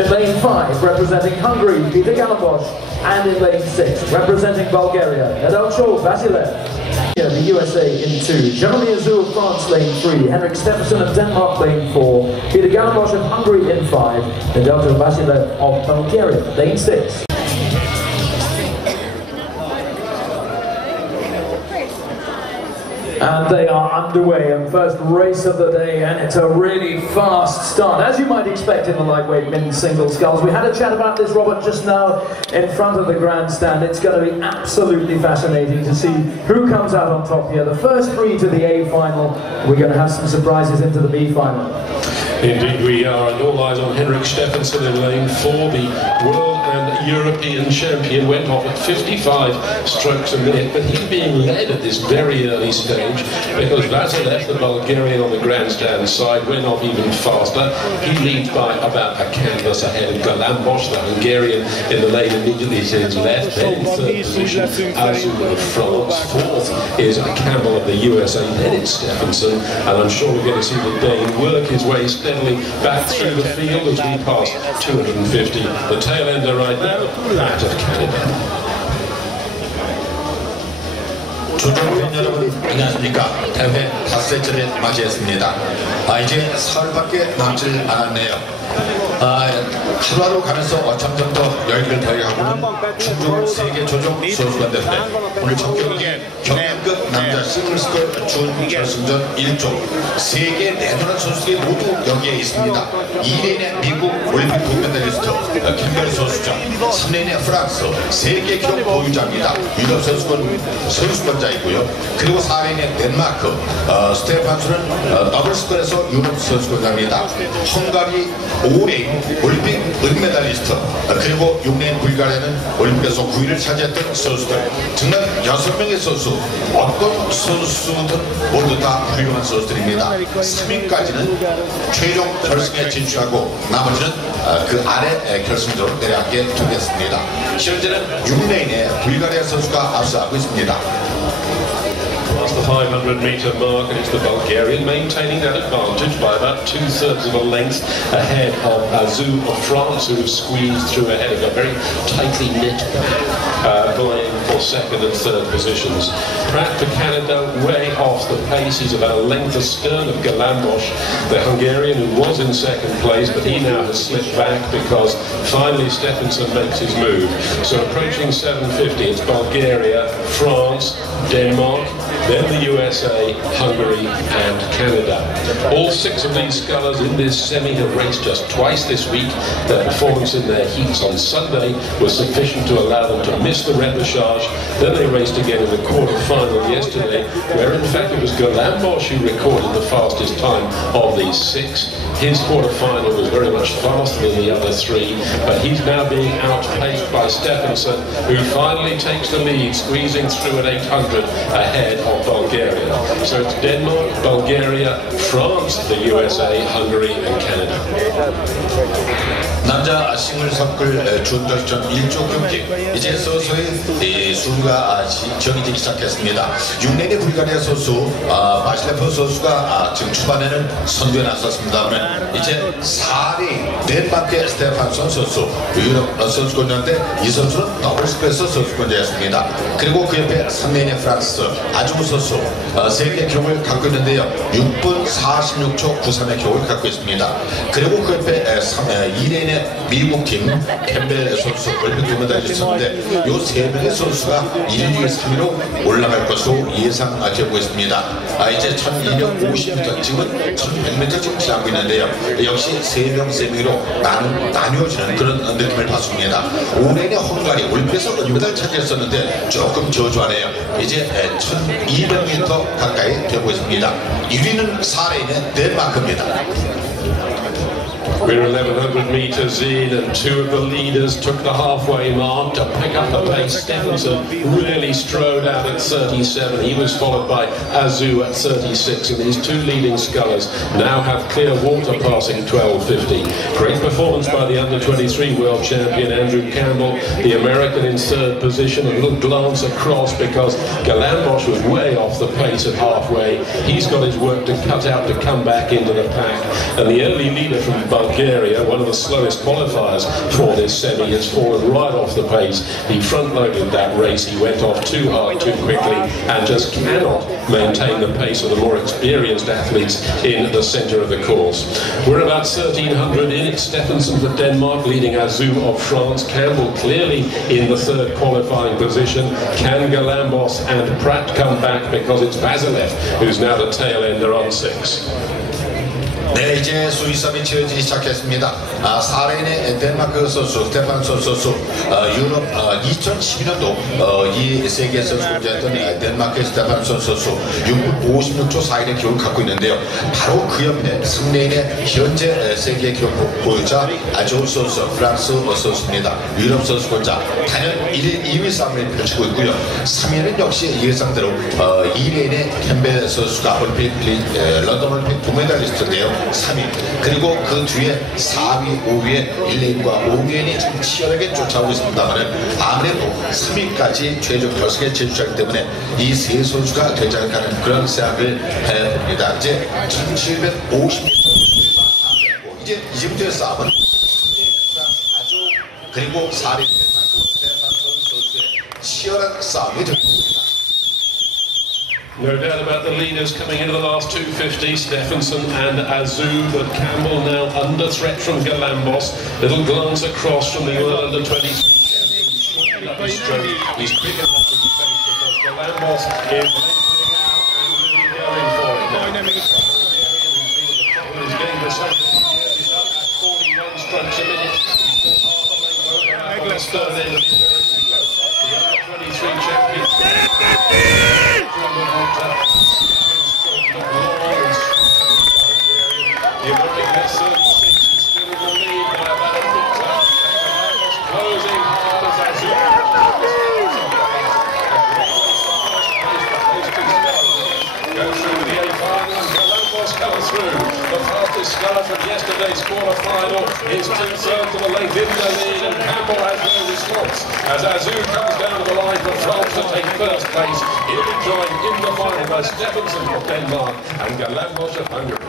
In lane 5, representing Hungary, Péter Galambos, and in lane 6, representing Bulgaria, evezős-Vasilev. The USA in 2, Galambos of France lane 3, Henrik Steffensen of Denmark lane 4, Péter Galambos of Hungary in 5, evezős-Vasilev of Bulgaria lane 6. And they are underway, and first race of the day, and it's a really fast start, as you might expect in the lightweight men's single sculls. We had a chat about this, Robert, just now in front of the grandstand. It's going to be absolutely fascinating to see who comes out on top here. The first 3 to the A final. We're going to have some surprises into the B final. Indeed we are, and all eyes on Henrik Steffensen in lane 4. The world and European champion went off at 55 strokes a minute, but he's being led at this very early stage because Vasilev, the Bulgarian on the grandstand side, went off even faster. He leads by about a canvas ahead of Galambos, the Hungarian, in the lane immediately to his left. Then in third position, evezős of France. Fourth is Campbell of the USA. Then it's Steffensen, and I'm sure we're going to see the Dane work his way steadily back through the field as we pass 250. The tail ender right now, that of Canada. 조정팬 여러분 안녕하십니까. 대회 5세트를 맞이했습니다. 이제 사흘밖에 남질 않았네요. 하루하루 가면서 점점 더 열기를 더해가고는 충주 세계 조종 선수권대회 오늘 첫 경기 경연급 남자 싱글스컬 준결승전 1조 세계 내노란 선수들이 모두 여기에 있습니다. 2레인의 미국 올림픽 동메달리스트 캠벨 선수자, 3레인의 프랑스 세계 기록 보유자입니다. 유럽 선수권자이고요. 그리고 4레인의 덴마크 스테판스는 더블스컬에서 유럽 선수권자입니다. 헝가리 5레인 올림픽 은메달리스트, 그리고 6레인 불가리아는 올림픽에서 9위를 차지했던 선수들, 정말 6명의 선수, 어떤 선수든 모두 다 훌륭한 선수들입니다. 3위까지는 최종 결승에 진출하고 나머지는 그 아래 결승으로 내려가게 되겠습니다. 현재는 6레인의 불가리아 선수가 앞서가고 있습니다. Past the 500-metre mark, and it's the Bulgarian maintaining that advantage by about 2/3 of a length ahead of evezős of France, who have squeezed through ahead of a very tightly knit pack, vying for second and third positions. Pratt for Canada way off the pace. He's about a length astern of Galambos, the Hungarian, who was in second place, but he now has slipped back because finally Steffensen makes his move. So approaching 750, it's Bulgaria, France, Denmark, then the USA, Hungary and Canada. All 6 of these scullers in this semi have raced just twice this week. Their performance in their heats on Sunday was sufficient to allow them to miss the repechage. Then they raced again in the quarter-final yesterday, where in fact it was Galambos who recorded the fastest time of these 6. His quarter-final was very much faster than the other 3, but he's now being outpaced by Steffensen, who finally takes the lead, squeezing through at 800 ahead of Bulgaria. So it's Denmark, Bulgaria, France, the USA, Hungary and Canada. 남자 싱글서클 준결승전 1조 경기 이제 서서히 수가 정해지기 시작했습니다. 6레인의 불가리아 선수 바실레프 선수가 지금 초반에는 선두에 나섰습니다만 이제 4레인 덴마크의 스테판슨 선수 유럽 선수권자인데 이 선수는 더블스컬에서 선수권자였습니다. 그리고 그 옆에 3레인의 프랑스 아주무 선수 세계 기록을 갖고 있는데요. 6분 46초 93의 기록을 갖고 있습니다. 그리고 그 옆에 2레인의 미국팀 캠벨 선수 올림픽 금메달리스트인데 이 3명의 선수가 1위, 3위로 올라갈 것으로 예상되고 있습니다. 이제 1250m 지금은 1100m 지금 지나고 있는데요. 역시 3명으로 나뉘어지는 그런 느낌을 받습니다. 5레인의 헝가리 올림픽에서 은메달 차지했었는데 조금 저조하네요. 이제 1200m 가까이 되고 있습니다. 1위는 4레인의 덴마크입니다. We're 1100 metres in, and 2 of the leaders took the halfway mark to pick up the pace. Steffensen really strode out at 37. He was followed by evezős at 36, and these 2 leading scullers now have clear water passing 12.50. Great performance by the under-23 world champion Andrew Campbell, the American in 3rd position. A little glance across because Galambos was way off the pace at halfway. He's got his work to cut out to come back into the pack, and the early leader from Bulgaria Bulgaria, one of the slowest qualifiers for this semi, has fallen right off the pace. He front-loaded that race, he went off too hard, too quickly, and just cannot maintain the pace of the more experienced athletes in the centre of the course. We're about 1,300 in. It's Stephenson for Denmark leading Azu of France. Campbell clearly in the third qualifying position. Can Galambos and Pratt come back, because it's Vasilev who's now the tail ender on 6. 네, 이제 수위섬이 치러지기 시작했습니다. 4레인의 덴마크 선수, 스테판손 선수, 유럽 2012년도 이 세계에서 존재했던 덴마크의 스테판손 선수 6분 56초 4일의 기록을 갖고 있는데요. 바로 그 옆에 3레인의 현재 세계 기록 보유자 아조 선수, 프랑스 선수입니다. 유럽 선수권자 단연 1위, 2위 싸움을 펼치고 있고요. 3위는 역시 예상대로 2레인의 캠벨 선수가 올림픽, 런던 올림픽 동메달리스트인데요. 3위, 그리고 그 뒤에 4위, 5위에 1레인과 5레인이 좀 치열하게 쫓아오고 있습니다만 아무래도 3위까지 최종 결승에 진출하기 때문에 이 세 선수가 되지 않을까는 그런 생각을 해봅니다. 이제 1750m 이제 이제부터의 싸움은 아주 그리고 4레인 스테판손 선수의 치열한 싸움이 됩니다. No doubt about the leaders coming into the last 250, Stephenson and Azu, but Campbell now under threat from Galambos. Little glance across from the World Under 23 champion. Up his stroke. He's quick enough to be faced because Galambos is lengthening out and really going for it now. He's getting the second years. He's up at 41 strokes a minute. He's got half a length over on the third end of the Under 23 champion. The Olympic has 36, he's still in the lead by about a metre. Galambos closing hard as Azu. Go through the A-final and Galambos comes through. The fastest sculler from yesterday's quarter-final is 2/3 of the length in the lead, and Campbell has no response as Azu comes down to the line for France to take first place. He'll be joined in the final by Stephenson of Denmark and Galambos of Hungary.